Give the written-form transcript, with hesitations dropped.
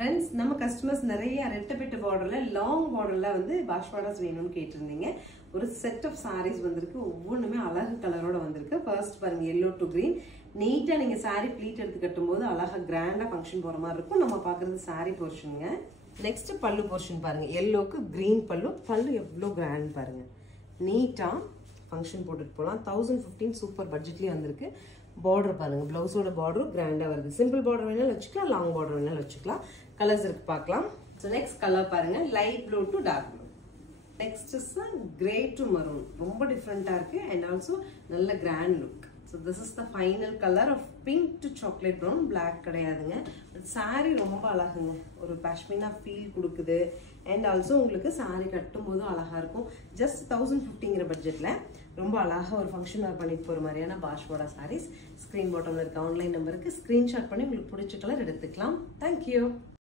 Friends, நம்ம customers நிறைய ரெட்டப்பட்ட borderல long borderல வந்து பாஷ்வாடாஸ் வேணும்னு கேட்டிருந்தீங்க. ஒரு set of sarees வந்திருக்கு. ஒவ்வொண்ணுமே அழகு கலரோட வந்திருக்கு. First பாருங்க yellow to green. நீட்டா நீங்க saree pleat எடுத்து கட்டும்போது அழகா கிராண்டா ஃபங்க்ஷன் போற மாதிரி இருக்கும். நம்ம பார்க்கிறது saree portionங்க. Next பல்லு portion பாருங்க. yellowக்கு green பல்லு. பல்லு எவ்வளவு கிராண்ட் பாருங்க. நீட்டா ஃபங்க்ஷன் போட்டுட்டு போலாம். 1015 சூப்பர் பட்ஜெட்லயே வந்திருக்கு. border பாருங்க blouse ஓட border கிராண்டா வருது simple border வேணாலும் வச்சுக்கலாம் long border வேணாலும் வச்சுக்கலாம் கலர்ஸ் இருக்கு பார்க்கலாம் so next color பாருங்க light blue to dark blue next is gray to maroon ரொம்ப டிஃபரண்டா இருக்கு and also நல்ல grand look so this is the final color of pink to chocolate brown black கிடையாதுங்க saree ரொம்ப அழகுங்க ஒரு pashmina feel கொடுக்குது and also உங்களுக்கு saree கட்டும்போது அழகா இருக்கும் just 1015ங்கற பட்ஜெட்ல ரொம்ப அழகா ஒரு ஃபங்க்ஷன் வேர் பண்ணிட்டு போற மாதிரியான பாஷ்வாடா sarees ஸ்கிரீன் பாட்டம்ல இருக்க ஆன்லைன் நம்பருக்கு ஸ்கிரீன்ஷாட் பண்ணி உங்களுக்கு பிடிச்ச கலர் எடுத்துக்கலாம் Thank you